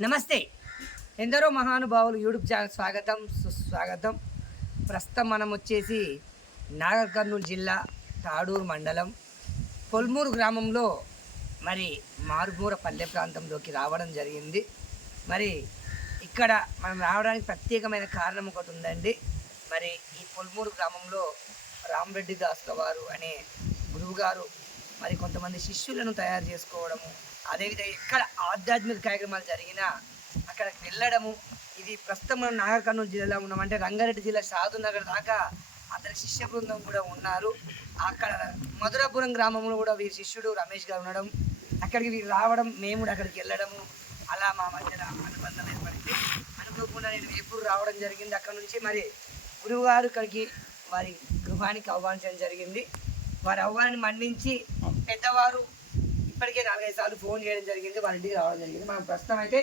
నమస్తే. ఎందరో మహానుభావులు యూట్యూబ్ ఛానల్ స్వాగతం సుస్వాగతం. ప్రస్తుతం మనం వచ్చేసి నాగర్ కర్నూలు జిల్లా తాడూరు మండలం పొల్మూరు గ్రామంలో మరి మారుమూర పల్లె ప్రాంతంలోకి రావడం జరిగింది. మరి ఇక్కడ మనం రావడానికి ప్రత్యేకమైన కారణం ఒకటి ఉందండి. మరి ఈ పొల్మూరు గ్రామంలో రామరెడ్డి దాసుల వారు అనే గురువుగారు మరి కొంతమంది శిష్యులను తయారు చేసుకోవడము అదేవిధంగా ఎక్కడ ఆధ్యాత్మిక కార్యక్రమాలు జరిగినా అక్కడికి వెళ్ళడము ఇది ప్రస్తుతం మనం నాగర్ కర్నూలు జిల్లాలో ఉన్నాం. అంటే రంగారెడ్డి జిల్లా షాదు నగర్ దాకా అతని శిష్య బృందం కూడా ఉన్నారు. అక్కడ మధురాపురం గ్రామంలో కూడా వీరి శిష్యుడు రమేష్ గారు ఉండడం. అక్కడికి వీరు రావడం మేము కూడా అక్కడికి వెళ్ళడము. అలా మా మధ్యన అనుబంధం ఏర్పడింది. అనుకోకుండా నేను వేపూరు రావడం జరిగింది. అక్కడ నుంచి మరి గురువు గారు ఇక్కడికి వారి గృహానికి ఆహ్వానించడం జరిగింది. వారి ఆహ్వానాన్ని మన్నించి పెద్దవారు ఇప్పటికే నాలుగైదు సార్లు ఫోన్ చేయడం జరిగింది వారి ఇంటికి రావడం జరిగింది. మనం ప్రస్తుతం అయితే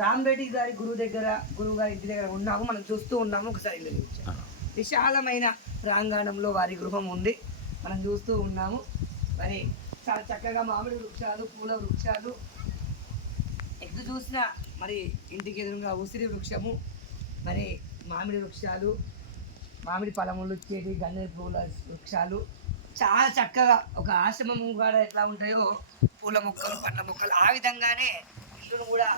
రామరెడ్డి గారి గురువు దగ్గర గురువు గారి ఇంటి దగ్గర ఉన్నాము మనం చూస్తూ ఉన్నాము ఒకసారి ఇల్లు. విశాలమైన ప్రాంగణంలో వారి గృహం ఉంది మనం చూస్తూ ఉన్నాము. మరి చాలా చక్కగా మామిడి వృక్షాలు పూల వృక్షాలు ఎటు చూసినా మరి ఇంటికి ఎదురుగా ఉసిరి వృక్షము మరి మామిడి వృక్షాలు మామిడి ఫలములు ఇచ్చేటి గన్నేరు పూల వృక్షాలు చాలా చక్కగా ఒక ఆశ్రమం కూడా ఎట్లా ఉంటాయో పూల మొక్కలు పండ్ల మొక్కలు ఆ విధంగానే ఇల్లును కూడా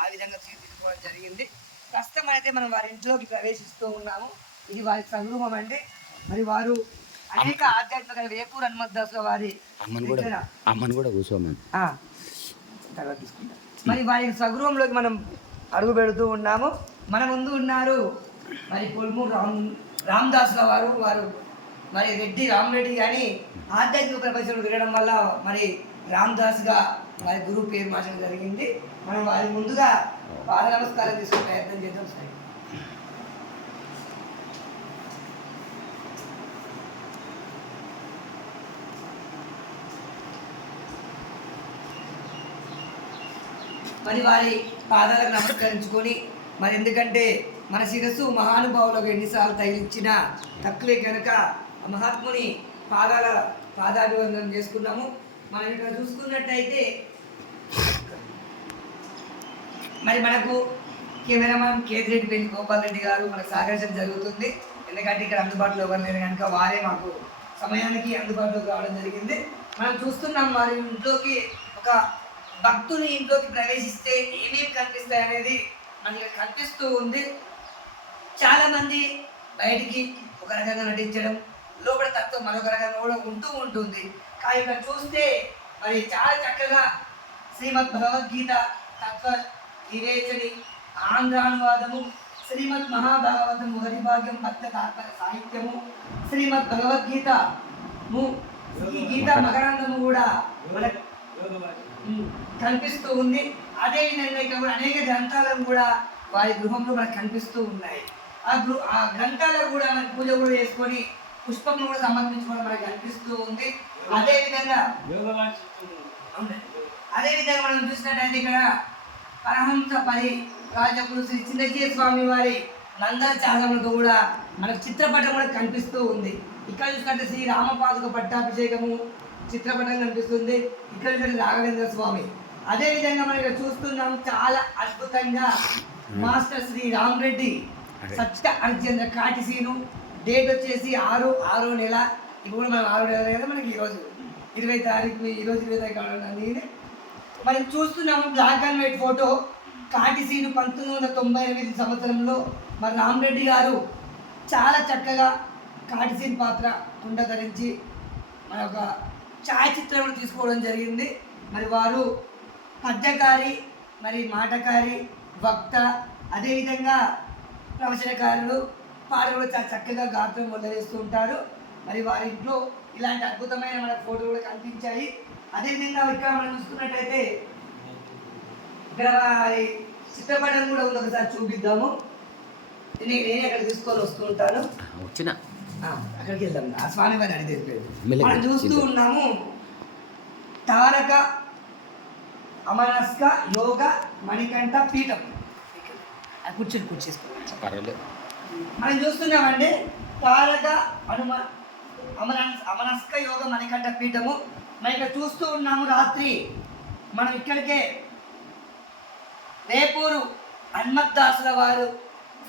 ఆ విధంగా తీర్చిదిద్దుకోవడం జరిగింది. ప్రస్తుతం అయితే మనం వారి ఇంట్లోకి ప్రవేశిస్తూ ఉన్నాము. ఇది వారి స్వగృహం అండి. మరి వారు అనేక ఆధ్యాత్మిక వేపూర్ హనుమద్దాసుల వారి అమ్మని కూడా దగ్గర అమ్మని కూడా కూర్చోమని. తర్వాత తీసుకుంటాం. మరి వారి స్వగృహంలోకి మనం అడుగు పెడుతూ ఉన్నాము. మన ముందు ఉన్నారు మరి కొల్మూరు రామ్ రామదాసుల వారు వారు మరి రెడ్డి రామరెడ్డి కానీ ఆధ్యాత్మిక ప్రపంచంలో తిరగడం వల్ల మరి రామదాస్గా వారి గురువు పేరు మార్చడం జరిగింది. మనం వారి ముందుగా పాద నమస్కారం తీసుకునే ప్రయత్నం చేద్దాం సార్. మరి వారి పాదాలకు నమస్కరించుకొని మరి ఎందుకంటే మన శిరస్సు మహానుభావులకు ఎన్నిసార్లు తగిలించినా తక్కువే కనుక మహాత్ముని పాదాల పాదాభివందనం చేసుకున్నాము. మనం ఇక్కడ చూసుకున్నట్టయితే మరి మనకు కెమెరామాన్ కేతిరెడ్డి పెళ్ళి గోపాల్ రెడ్డి గారు మనకు సహకరించడం జరుగుతుంది. ఎందుకంటే ఇక్కడ అందుబాటులో ఎవరు లేరు కనుక వారే మాకు సమయానికి అందుబాటులోకి రావడం జరిగింది. మనం చూస్తున్నాం వారి ఇంట్లోకి ఒక భక్తుని ఇంట్లోకి ప్రవేశిస్తే ఏమేమి కనిపిస్తాయి అనేది మనకి కనిపిస్తూ ఉంది. చాలామంది బయటికి ఒక రకంగా నటించడం లోపల తత్వం మరొక రకంగా కూడా ఉంటూ ఉంటుంది. కానీ ఇక్కడ చూస్తే మరి చాలా చక్కగా శ్రీమద్ భగవద్గీత తత్వ వివేచని ఆంధ్రానువాదము శ్రీమద్ మహాభాగవతం మొదటి భాగ్యం భక్త తాత్పర సాహిత్యము శ్రీమద్ భగవద్గీత ము ఈ గీత మకరందము కూడా కనిపిస్తూ ఉంది. అదే విధంగా ఇక్కడ కూడా అనేక గ్రంథాలను కూడా వారి గృహంలో మనకు కనిపిస్తూ ఉన్నాయి. ఆ గృ ఆ గ్రంథాలకు కూడా మనకి పూజ కూడా చేసుకొని పుష్పములు కూడా సమర్పించుకోవడం మనకు కనిపిస్తూ ఉంది. అదే విధంగా. అదే విధంగా మనం చూసినట్టయితే ఇక్కడ పరహంస పరి రాజగురు శ్రీ చిన్నజీయ స్వామి వారి నందాచారములతో కూడా మనకు చిత్రపటం కూడా కనిపిస్తూ ఉంది. ఇక్కడ చూసినట్టు శ్రీ రామపాదుక పట్టాభిషేకము చిత్రపటం కనిపిస్తుంది. ఇక్కడ చూసినట్టు రాఘవేంద్ర స్వామి. అదే విధంగా మనం ఇక్కడ చూస్తున్నాం చాలా అద్భుతంగా మాస్టర్ శ్రీ రామరెడ్డి సత్య హరిచంద్ర కాటిసీను డేట్ వచ్చేసి ఆరు ఆరో నెల ఇప్పుడు మనం ఆరు నెల కదా మనకి ఈరోజు ఇరవై తారీఖు ఈరోజు ఇరవై తారీఖు కావడం అనేది. మనం చూస్తున్నాము బ్లాక్ అండ్ వైట్ ఫోటో కాటిసీను పంతొమ్మిది వందల తొంభై ఎనిమిది సంవత్సరంలో మరి రామరెడ్డి గారు చాలా చక్కగా కాటిసీన్ పాత్ర కుండ ధరించి మన ఒక ఛాయాచిత్రం తీసుకోవడం జరిగింది. మరి వారు పద్యకారి మరి మాటకారి వక్త అదేవిధంగా ప్రవచనకారులు పాటలు కూడా చాలా చక్కగా గాత్రం మొదలేస్తూ ఉంటారు. మరి వారి ఇంట్లో ఇలాంటి అద్భుతమైన మన ఫోటోలు కూడా కనిపించాయి. అదేవిధంగా ఇక్కడ మనం చూసుకున్నట్టయితే ఇక్కడ వారి చిత్రపటం కూడా ఉంది. ఒకసారి చూపిద్దాము. నేను నేనే అక్కడ తీసుకొని వస్తూ ఉంటాను. వచ్చిన. అక్కడికి వెళ్దాం. ఆ స్వామి వారిని అడిగి మనం చూస్తూ. ఉన్నాము. తారక అమనస్క యోగ మణికంఠ పీఠం. కూర్చొని కూర్చేసుకోవచ్చు పర్వాలేదు. మనం చూస్తున్నామండి తారక హనుమ అమన అమనస్క యోగ మణికంఠ పీఠము. మనం ఇక్కడ చూస్తూ ఉన్నాము రాత్రి. మనం ఇక్కడికే రేపూరు హన్మద్దాసుల వారు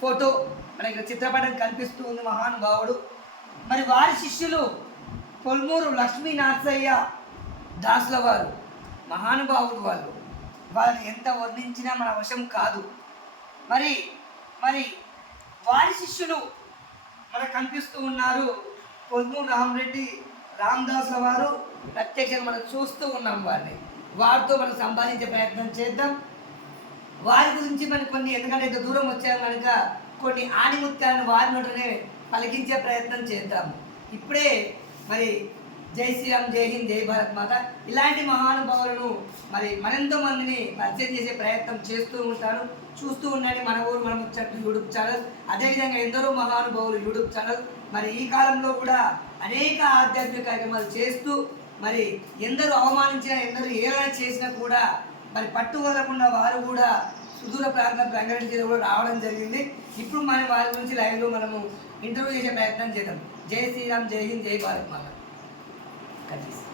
ఫోటో మన ఇక్కడ చిత్రపటం కనిపిస్తూ ఉంది మహానుభావుడు. మరి వారి శిష్యులు పొల్మూరు లక్ష్మీ నరసయ్య దాసుల వారు మహానుభావుడు వాళ్ళు. వాళ్ళని ఎంత వర్ణించినా మన వశం కాదు. మరి మరి వారి శిష్యులు మనకు కనిపిస్తూ ఉన్నారు. పొద్దు రామరెడ్డి రామదాసుల వారు ప్రత్యక్షంగా మనం చూస్తూ ఉన్నాం వారిని వారితో మనం సంపాదించే ప్రయత్నం చేద్దాం. వారి గురించి మనం కొన్ని ఎందుకంటే ఇంత దూరం వచ్చాము కనుక కొన్ని ఆణిముత్యాలను వారి నోటనే పలికించే ప్రయత్నం చేద్దాము ఇప్పుడే మరి జై శ్రీరామ్ జై హింద్ జై భారత్ మాత. ఇలాంటి మహానుభావులను మరి మరెంతో మందిని పరిచయం చేసే ప్రయత్నం చేస్తూ ఉంటారు. చూస్తూ ఉండండి మన ఊరు మనము ముచ్చట్లు యూట్యూబ్ ఛానల్. అదేవిధంగా ఎందరో మహానుభావులు యూట్యూబ్ ఛానల్. మరి ఈ కాలంలో కూడా అనేక ఆధ్యాత్మిక కార్యక్రమాలు చేస్తూ మరి ఎందరు అవమానించినా ఎందరు ఏమైనా చేసినా కూడా మరి పట్టు వదలకుండా వారు కూడా సుదూర ప్రాంతం రంగారెడ్డి జిల్లా కూడా రావడం జరిగింది. ఇప్పుడు మనం వారి గురించి లైవ్లో మనము ఇంటర్వ్యూ చేసే ప్రయత్నం చేద్దాం. జై శ్రీరామ్ జై హింద్ జై భారత్ మాత. కనిపిస్తుంది.